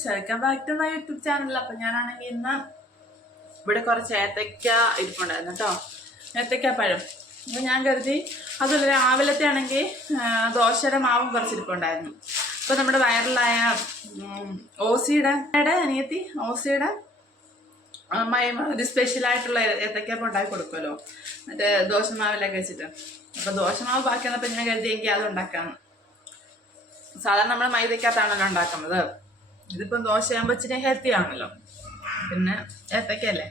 Friends, welcome back to my YouTube channel. അപ്പം ഞാനാണെങ്കിൽ ഇന്ന് ഇവിടെ കുറച്ച് ഏത്തയ്ക്ക ഇരിപ്പുണ്ടായിരുന്നു കേട്ടോ, ഏത്തയ്ക്കാപ്പഴം. അപ്പം ഞാൻ കരുതി അതുപോലെ രാവിലത്തെ ആണെങ്കിൽ ദോശയുടെ മാവും കുറച്ച് ഇരിപ്പുണ്ടായിരുന്നു. അപ്പോൾ നമ്മുടെ വൈറലായ ഓസിയുടെ അനിയത്തി ഓസിയുടെ ഒരു സ്പെഷ്യലായിട്ടുള്ള ഏത്തയ്ക്കാപ്പം ഉണ്ടാക്കി കൊടുക്കുമല്ലോ, മറ്റേ ദോശമാവിലൊക്കെ വെച്ചിട്ട്. അപ്പോൾ ദോശമാവ് ബാക്കി വന്നപ്പോൾ ഞാൻ കരുതി എനിക്ക് അത് ഉണ്ടാക്കാമെന്ന്. സാധാരണ നമ്മൾ മൈദയ്ക്കകത്താണല്ലോ ഉണ്ടാക്കുന്നത്. ഇതിപ്പം ദോശയാകുമ്പോൾ ഇച്ചിരി ഹെൽത്തി ആണല്ലോ, പിന്നെ ഏത്തയ്ക്കല്ലേ.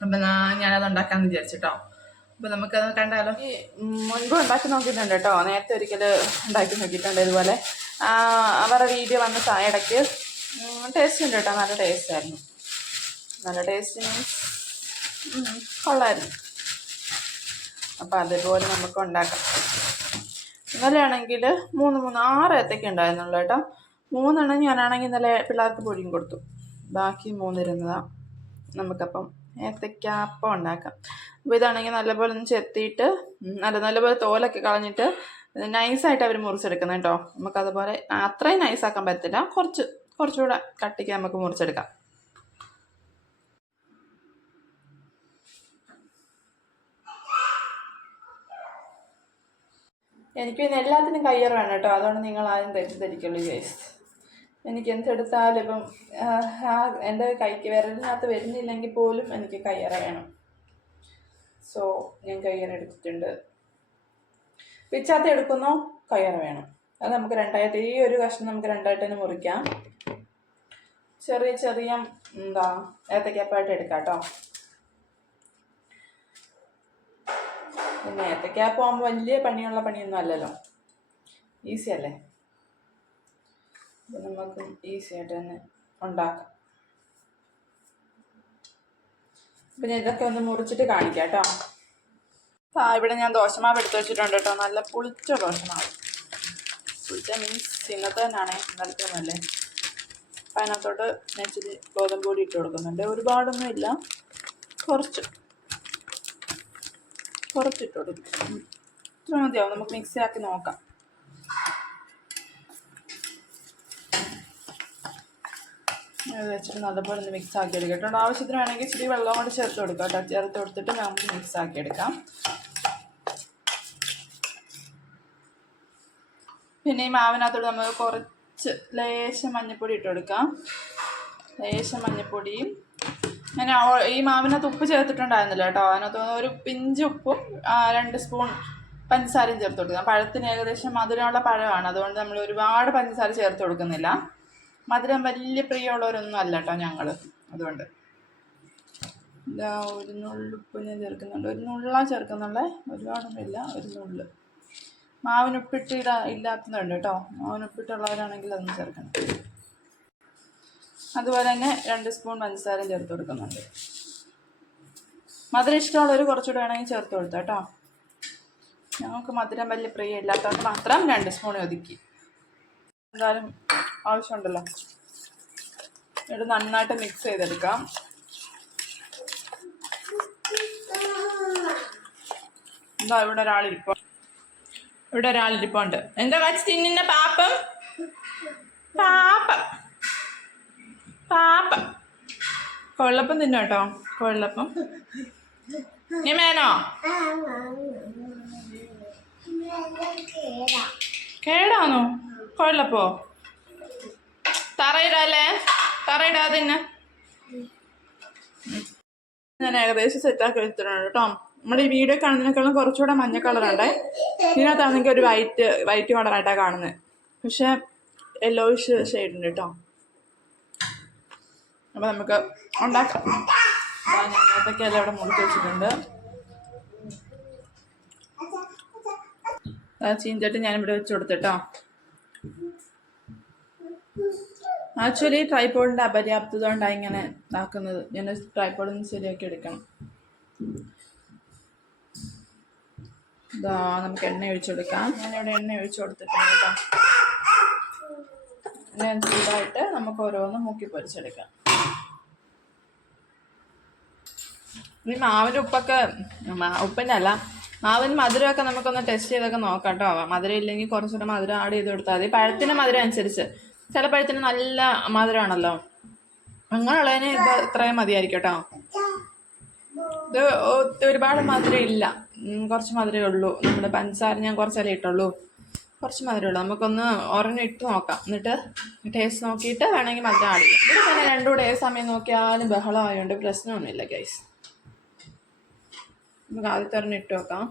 അപ്പം ഞാനത് ഉണ്ടാക്കാമെന്ന് വിചാരിച്ചിട്ടോ. അപ്പം നമുക്കത് കണ്ടാലോ. ഈ മുൻപ് ഉണ്ടാക്കി നോക്കിയിട്ടുണ്ട് കേട്ടോ, നേരത്തെ ഒരിക്കൽ ഉണ്ടാക്കി നോക്കിയിട്ടുണ്ട് ഇതുപോലെ. അവരുടെ വീഡിയോ വന്ന ഇടയ്ക്ക് ടേസ്റ്റ് ഉണ്ട് കേട്ടോ, നല്ല ടേസ്റ്റായിരുന്നു. നല്ല ടേസ്റ്റ് മീൻസ് കൊള്ളായിരുന്നു. അപ്പം അതുപോലെ നമുക്ക് ഉണ്ടാക്കാം. ഇന്നലെയാണെങ്കിൽ 6 ഏത്തയ്ക്ക ഉണ്ടായിരുന്നുള്ളൂ കേട്ടോ. 3 ഞാനാണെങ്കിൽ ഇന്നലെ പിള്ളേർക്ക് പൊടിയും കൊടുത്തു, ബാക്കി 3 ഇരുന്നതാണ്. നമുക്കപ്പം ഏത്തയ്ക്കാപ്പം ഉണ്ടാക്കാം. അപ്പോൾ ഇതാണെങ്കിൽ നല്ലപോലെ ഒന്ന് ചെത്തിയിട്ട് നല്ലപോലെ തോലൊക്കെ കളഞ്ഞിട്ട് നൈസായിട്ട് അവർ മുറിച്ചെടുക്കുന്നത് കേട്ടോ. നമുക്കതുപോലെ അത്രയും നൈസാക്കാൻ പറ്റില്ല, കുറച്ചുകൂടെ കട്ടിക്ക് നമുക്ക് മുറിച്ചെടുക്കാം. എനിക്ക് പിന്നെ എല്ലാത്തിനും കയ്യറ വേണം കേട്ടോ, അതുകൊണ്ട് നിങ്ങൾ ആദ്യം തെറ്റിദ്ധരിക്കുള്ളൂ ഗൈസ്. എനിക്ക് എന്തെടുത്താലും ഇപ്പം എൻ്റെ കൈക്ക് വിരലിനകത്ത് വരുന്നില്ലെങ്കിൽ പോലും എനിക്ക് കയ്യറ വേണം. സോ ഞാൻ കയ്യറ എടുത്തിട്ടുണ്ട്. പിച്ചാത്തി എടുക്കുന്നോ കയ്യറ വേണം. അത് നമുക്ക് രണ്ടായിട്ട്, ഈ ഒരു കഷ്ണം നമുക്ക് രണ്ടായിട്ട് തന്നെ മുറിക്കാം. ചെറിയ ഏത്തയ്ക്കാപ്പായിട്ട് എടുക്കാം കേട്ടോ. പിന്നെ ഏത്തയ്ക്കാപ്പം ആകുമ്പോൾ വലിയ പണിയൊന്നും അല്ലല്ലോ, ഈസി അല്ലേ. അപ്പം നമുക്ക് ഈസി ആയിട്ട് തന്നെ ഉണ്ടാക്കാം. പിന്നെ ഇതൊക്കെ ഒന്ന് മുറിച്ചിട്ട് കാണിക്കാം കേട്ടോ. ഇവിടെ ഞാൻ ദോശമാവ് എടുത്ത് വെച്ചിട്ടുണ്ട് കേട്ടോ, നല്ല പുളിച്ച ദോശമാവ്. പുളിച്ച മീൻസ് ഇന്നത്തെ തന്നെയാണേ, ഇന്നലത്തൊന്നുമല്ലേ. അപ്പം അതിനകത്തോട്ട് നെച്ചിരി ഗോതമ്പ് പൊടി ഇട്ട് കൊടുക്കുന്നുണ്ട്. ഒരുപാടൊന്നും ഇല്ല, കുറച്ചിട്ട് കൊടുക്കും. ഇത്ര മതിയാവും, നമുക്ക് മിക്സി ആക്കി നോക്കാം. വെച്ചിട്ട് നല്ലപോലെ ഒന്ന് മിക്സ് ആക്കി എടുക്കാം കേട്ടോ. ആവശ്യത്തിന് വേണമെങ്കിൽ ഇച്ചിരി വെള്ളം കൊണ്ട് ചേർത്ത് കൊടുക്കാം കേട്ടോ. ചേർത്ത് കൊടുത്തിട്ട് നമുക്ക് മിക്സ് ആക്കി എടുക്കാം. പിന്നെ ഈ മാവിനകത്തോട് നമുക്ക് കുറച്ച് ലേശം മഞ്ഞൾപ്പൊടി ഇട്ട് കൊടുക്കാം. ലേശം മഞ്ഞൾപ്പൊടിയും ഞാൻ ഈ മാവിനകത്ത് ഉപ്പ് ചേർത്തിട്ടുണ്ടായിരുന്നില്ല കേട്ടോ. അതിനകത്ത് ഒരു പിഞ്ച് ഉപ്പും 2 സ്പൂൺ പഞ്ചസാരയും ചേർത്ത് കൊടുക്കാം. പഴത്തിന് ഏകദേശം മധുരമുള്ള പഴമാണ്, അതുകൊണ്ട് നമ്മൾ ഒരുപാട് പഞ്ചസാര ചേർത്ത് കൊടുക്കുന്നില്ല. മധുരം വലിയ പ്രിയമുള്ളവരൊന്നും അല്ല കേട്ടോ ഞങ്ങൾ, അതുകൊണ്ട് ഒരു നുള്ളുപ്പ് ഞാൻ ചേർക്കുന്നുണ്ട്. ഒരു നുള്ളാൻ ചേർക്കുന്നുള്ള, ഒരുപാടൊന്നുമില്ല, ഒരു നുള്ള്. മാവിനുപ്പിട്ട് ഇല്ലാത്തതുണ്ട് കേട്ടോ, മാവിനുപ്പിട്ടുള്ളവരാണെങ്കിൽ അതൊന്ന് ചേർക്കണം. അതുപോലെ തന്നെ 2 സ്പൂൺ പഞ്ചസാരയും ചേർത്ത് കൊടുക്കുന്നുണ്ട്. മധുരം ഇഷ്ടമുള്ളവർ കുറച്ചുകൂടെ വേണമെങ്കിൽ ചേർത്ത് കൊടുത്താൽ കേട്ടോ. ഞങ്ങൾക്ക് മധുരം വലിയ പ്രിയം ഇല്ലാത്തതുകൊണ്ട് മാത്രം 2 സ്പൂൺ ഒതുക്കി. എന്തായാലും ആവശ്യമുണ്ടല്ലോ. ഇത് നന്നായിട്ട് മിക്സ് ചെയ്തെടുക്കാം. ഇവിടെ ഒരാളിരിപ്പുണ്ട്. എന്താ വച്ച് തിന്നുന്ന പാപ്പം കൊള്ളപ്പം തിന്നു കേട്ടോ, കൊള്ളപ്പം. നീ മേനോ കേടാണോ കൊള്ളപ്പോ? തറയിടാതെ തന്നെ ഞാൻ ഏകദേശം സെറ്റാക്കി വെച്ചിട്ടുണ്ട് കേട്ടോ. നമ്മുടെ ഈ വീഡിയോ കാണുന്നതിനേക്കാളും കുറച്ചുകൂടെ മഞ്ഞ കളറുണ്ടേ. ഇതിനകത്താണെങ്കിൽ ഒരു വൈറ്റ് കളറായിട്ടാണ് കാണുന്നത്, പക്ഷെ യെല്ലോയിഷ് ഷെയ്ഡ് ഉണ്ട് കേട്ടോ. അപ്പോൾ നമുക്ക് ഉണ്ടാക്കാം. ഏത്തയ്ക്കയെല്ലാം ഇവിടെ മുറിച്ച് വെച്ചിട്ടുണ്ട്. ചീഞ്ചട്ടി ഞാനിവിടെ വെച്ച് കൊടുത്തിട്ടോ. ആക്ച്വലി ട്രൈപോഡിൻ്റെ അപര്യാപ്തത കൊണ്ടാണ് ഇങ്ങനെ ഇതാക്കുന്നത്. ഞാൻ ട്രൈപോഡൊന്ന് ശരിയാക്കി എടുക്കണം. നമുക്ക് എണ്ണ ഒഴിച്ചെടുക്കാം. ഞാനിവിടെ എണ്ണ ഒഴിച്ചു കൊടുത്തിട്ടുണ്ട് കേട്ടോ. എണ്ണ ചൂടായിട്ട് നമുക്ക് ഓരോന്ന് മുക്കി പൊരിച്ചെടുക്കാം. ഈ മാവിൻ്റെ ഉപ്പിൻ്റെ അല്ല, മാവിന് മധുരമൊക്കെ നമുക്കൊന്ന് ടെസ്റ്റ് ചെയ്തൊക്കെ നോക്കാം കേട്ടോ. മധുരം ഇല്ലെങ്കിൽ കുറച്ചുകൂടെ മധുരം ആഡ് ചെയ്ത് കൊടുത്താൽ മതി. പഴത്തിൻ്റെ മധുരം അനുസരിച്ച് ചില പഴത്തിന് നല്ല മധുരമാണല്ലോ, അങ്ങനെയുള്ളതിന് ഇത് ഇത്രയും മതിയായിരിക്കും കേട്ടോ. ഇത് ഒരുപാട് മധുരം ഇല്ല, കുറച്ച് മധുരമേ ഉള്ളൂ. നമ്മുടെ പഞ്ചസാര ഞാൻ കുറച്ചല്ലേ ഇട്ടുള്ളൂ, കുറച്ച് മധുരമേ ഉള്ളൂ. നമുക്കൊന്ന് ഒരെണ്ണം ഇട്ട് നോക്കാം, എന്നിട്ട് ടേസ്റ്റ് നോക്കിയിട്ട് വേണമെങ്കിൽ മധുരം ആഡ് ചെയ്യാം. ഇവിടെ പിന്നെ രണ്ടും കൂടെ ഏത് സമയം നോക്കിയാലും ബഹളമായതുകൊണ്ട് പ്രശ്നമൊന്നുമില്ല ഗൈസ്. നമുക്ക് ആദ്യത്തെ ഒരെണ്ണം ഇട്ട് നോക്കാം.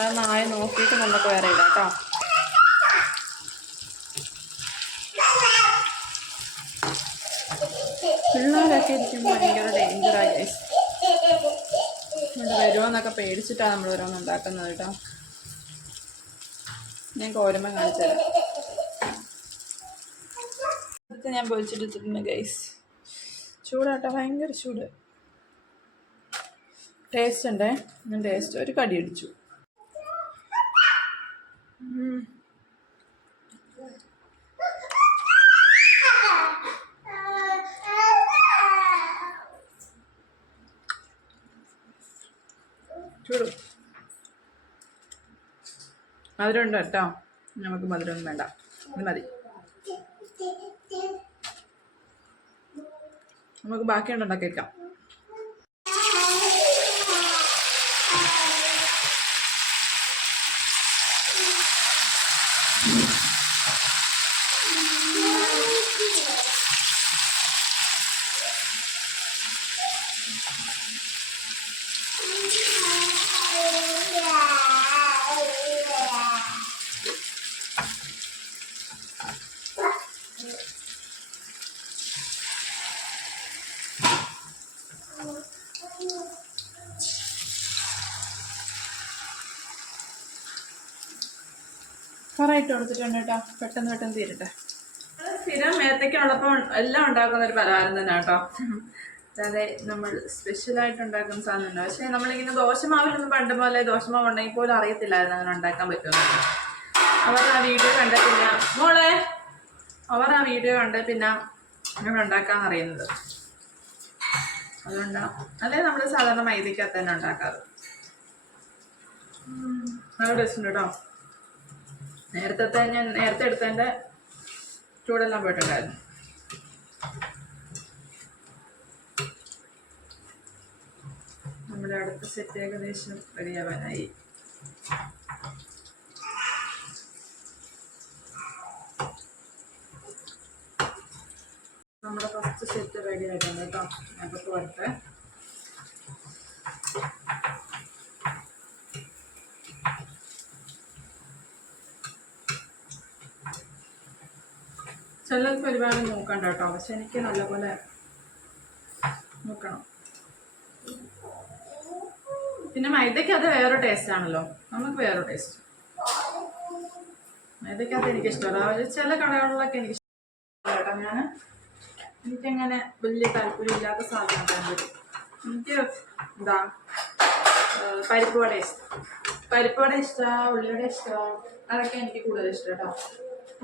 അത് നായ നോക്കിയിട്ട് നമുക്ക് വേറെ ഇടാം കേട്ടോ. പിള്ളേരൊക്കെ ഇരിക്കുമ്പോൾ ഭയങ്കര ഡേഞ്ചറായി ഗൈസ്. ഇവിടെ വരുമോന്നൊക്കെ പേടിച്ചിട്ടാണ് നമ്മൾ ഓരോന്ന് ഉണ്ടാക്കുന്നത് കേട്ടോ. ഞാൻ കോരുമ്പം കാണിച്ചു തരാം. അടുത്ത് ഞാൻ പൊരിച്ചെടുത്തിട്ടുണ്ട് ഗൈസ്. ചൂടാട്ടോ, ഭയങ്കര ചൂട്. ടേസ്റ്റ് ഉണ്ടേ, ഞാൻ ടേസ്റ്റ് ഒരു കടി അടിച്ചു. ചൂട് മധുരം ഉണ്ട് കേട്ടോ. നമുക്ക് മധുരമൊന്നും വേണ്ട, ഇത് മതി. നമുക്ക് ബാക്കിയുണ്ടാക്കി വെക്കാം. കുറേ ഇട്ട് കൊടുത്തിട്ടുണ്ട് കേട്ടോ, പെട്ടെന്ന് തീരട്ടെ. സ്ഥിരം ഏത്തയ്ക്കുള്ളപ്പോൾ എല്ലാം ഉണ്ടാക്കുന്ന ഒരു പലഹാരം തന്നെ കേട്ടോ. അതായത് നമ്മൾ സ്പെഷ്യലായിട്ട് ഉണ്ടാക്കുന്ന സാധനമുണ്ട്. പക്ഷേ നമ്മളിങ്ങനെ ദോശമാവിലൊന്നും പണ്ട് പോലെ ദോശമാവ് ഉണ്ടെങ്കിൽ പോലും അറിയത്തില്ലായിരുന്നു അങ്ങനെ ഉണ്ടാക്കാൻ പറ്റുമെന്ന്. അവർ ആ വീഡിയോ കണ്ടിട്ടില്ല മോളെ, അവർ ആ വീഡിയോ കണ്ട് പിന്നെ നമ്മൾ ഉണ്ടാക്കാൻ അറിയുന്നത്. അതുകൊണ്ടാണ്, അല്ലേ നമ്മൾ സാധാരണ മൈദയ്ക്കകത്ത് തന്നെ ഉണ്ടാക്കാറ്. നല്ല ടേസ്റ്റ് ഉണ്ട് കേട്ടോ. നേരത്തെ എടുത്തതിൻ്റെ ചൂടെല്ലാം പോയിട്ടുണ്ടായിരുന്നു. നമ്മുടെ അടുത്ത സെറ്റ് ഏകദേശം റെഡിയാവാനായി. നമ്മുടെ ഫസ്റ്റ് സെറ്റ് റെഡി ആയിട്ടുണ്ട് കേട്ടോ. അകത്ത് വരട്ടെ. ചിലർക്ക് ഒരുപാട് നോക്കണ്ട കേട്ടോ, പക്ഷെ എനിക്ക് നല്ലപോലെ നോക്കണം. പിന്നെ മൈദയ്ക്ക് അത് വേറൊരു ടേസ്റ്റ് ആണല്ലോ, നമുക്ക് വേറൊരു ടേസ്റ്റ്. മൈദയ്ക്കകത്ത് എനിക്കിഷ്ടമല്ല, ചില കടകളിലൊക്കെ എനിക്കിഷ്ടമല്ല കേട്ടോ. എനിക്കങ്ങനെ വലിയ താല്പര്യമില്ലാത്ത സാധനമാണ്. എനിക്ക് എന്താ പരിപ്പ് വട ഇഷ്ടം, ഉള്ളിവട ഇഷ്ടമാണ്. അതൊക്കെ എനിക്ക് കൂടുതൽ ഇഷ്ടം കേട്ടോ.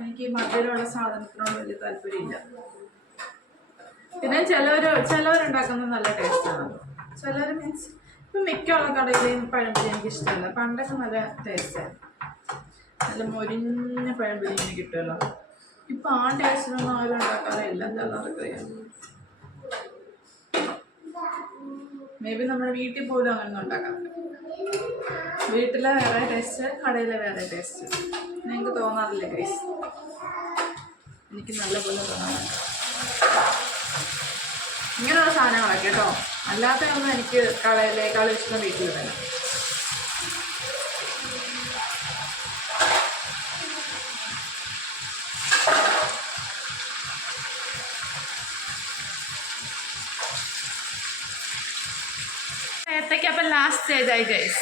എനിക്ക് മധുരമുള്ള സാധനത്തിനോട് വലിയ താല്പര്യമില്ല. പിന്നെ ചിലവരുണ്ടാക്കുന്നത് നല്ല ടേസ്റ്റാണല്ലോ. ചിലർ മീൻസ് ഇപ്പം മിക്കുള്ള കടയിലെയും പഴംപൊരി എനിക്ക് ഇഷ്ടമല്ല. പണ്ടൊക്കെ നല്ല ടേസ്റ്റായിരുന്നു, നല്ല മൊരിഞ്ഞ പഴംപൊരി ഇങ്ങനെ കിട്ടുമല്ലോ. ഇപ്പം ആ ടേസ്റ്റിനൊന്നും ആരും ഉണ്ടാക്കാറില്ല, എന്താണെന്ന് അറിയാം. മേ ബി നമ്മുടെ വീട്ടിൽ പോലും അങ്ങനെ ഉണ്ടാക്കാറില്ല. വീട്ടിലെ വേറെ ടേസ്റ്റ്, കടയിലെ വേറെ ടേസ്റ്റ്. എനിക്ക് തോന്നാറില്ല ഗൈസ്, എനിക്ക് നല്ലപോലെ തോന്നാറുണ്ട് ഇങ്ങനെയുള്ള സാധനങ്ങളൊക്കെ കേട്ടോ. അല്ലാത്തതൊന്നും എനിക്ക് കടയിലേക്കാളും ഇഷ്ടം വീട്ടിൽ തന്നെ. ഏത്തയ്ക്കപ്പം ലാസ്റ്റ് സ്റ്റേജായി ഗൈസ്,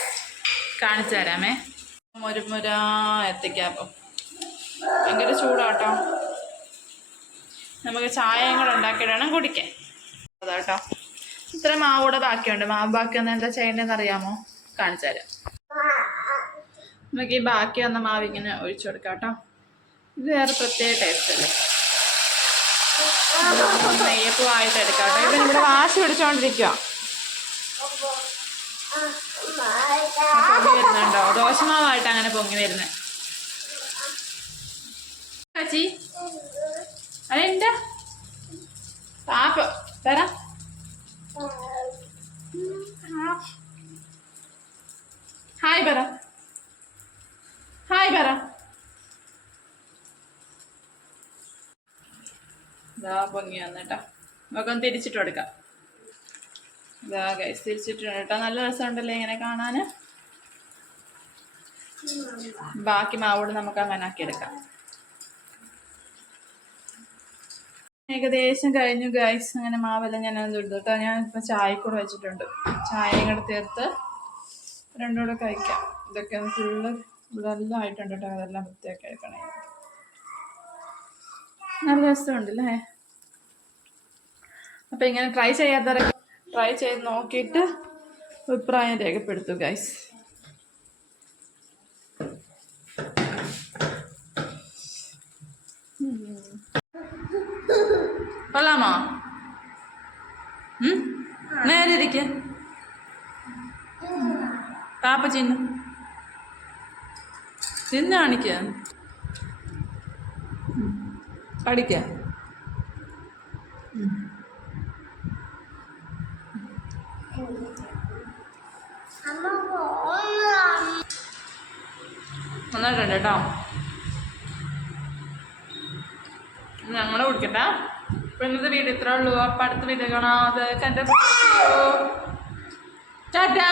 കാണിച്ചു തരാമേ. മുരുമുര ഏത്തയ്ക്കപ്പം ഭയങ്കര ചൂടാട്ടോ. നമുക്ക് ചായയും കൂടെ ഉണ്ടാക്കിയിടണം കുടിക്കാൻ. അതാട്ടോ, ഇത്ര മാവ് കൂടെ ബാക്കിയുണ്ട്. മാവ് ബാക്കി വന്ന് എന്താ ചെയ്യേണ്ടതെന്ന് അറിയാമോ? കാണിച്ചു തരാം. നമുക്ക് ഈ ബാക്കി വന്ന മാവ് ഇങ്ങനെ ഒഴിച്ചു കൊടുക്കാം കേട്ടോ. ഇത് വേറെ പ്രത്യേക ടേസ്റ്റ് അല്ലേ. നെയ്യപ്പമായിട്ട് എടുക്കാം കേട്ടോ. ഇപ്പം ഇവിടെ വാശി പിടിച്ചോണ്ടിരിക്കുക. പൊങ്ങി വരുന്നുണ്ടോ? ദോശമാവായിട്ട് അങ്ങനെ പൊങ്ങി വരുന്നത്. അപ്പച്ചി അതെന്താ പാപ്പ പറ ഹായ് പറ ഹായ് പറ ഇതാ പൊങ്ങി വന്നിട്ടാ നമുക്കൊന്ന് തിരിച്ചിട്ട് കൊടുക്കാം ഇതാ ഗൈസ് തിരിച്ചിട്ടുണ്ട് കേട്ടോ നല്ല രസമുണ്ടല്ലേ ഇങ്ങനെ കാണാൻ ബാക്കി മാവോട് നമുക്ക് അങ്ങനെ ആക്കിയെടുക്കാം ഏകദേശം കഴിഞ്ഞു ഗൈസ് അങ്ങനെ മാവെല്ലാം ഞാൻ എടുത്തു കേട്ടോ ഞാൻ ഇപ്പം ചായക്കൂടെ വെച്ചിട്ടുണ്ട് ചായയും കൂടെ തീർത്ത് രണ്ടുകൂടെ കഴിക്കാം ഇതൊക്കെ ഫുള്ള് ഇവിടെ എല്ലാം ആയിട്ടുണ്ട് കേട്ടോ അതെല്ലാം വൃത്തിയാക്കി എടുക്കണേ നല്ല രസമുണ്ടല്ലേ അപ്പം ഇങ്ങനെ ട്രൈ ചെയ്യാത്തവരൊക്കെ ട്രൈ ചെയ്ത് നോക്കിയിട്ട് അഭിപ്രായം രേഖപ്പെടുത്തു ഗൈസ് കൊള്ളാമോ നേരെ ഇരിക്ക പാപ്പ തിന്ന് കാണിക്ക പഠിക്ക നന്നായിട്ടുണ്ട് കേട്ടോ ഞങ്ങൾ കുടിക്കട്ടെ അപ്പോൾ ഇന്നത്തെ വീഡിയോ ഇത്രേ ഉള്ളൂ അപ്പം അടുത്ത വീഡിയോ കാണാം അത് കണ്ട ടാറ്റാ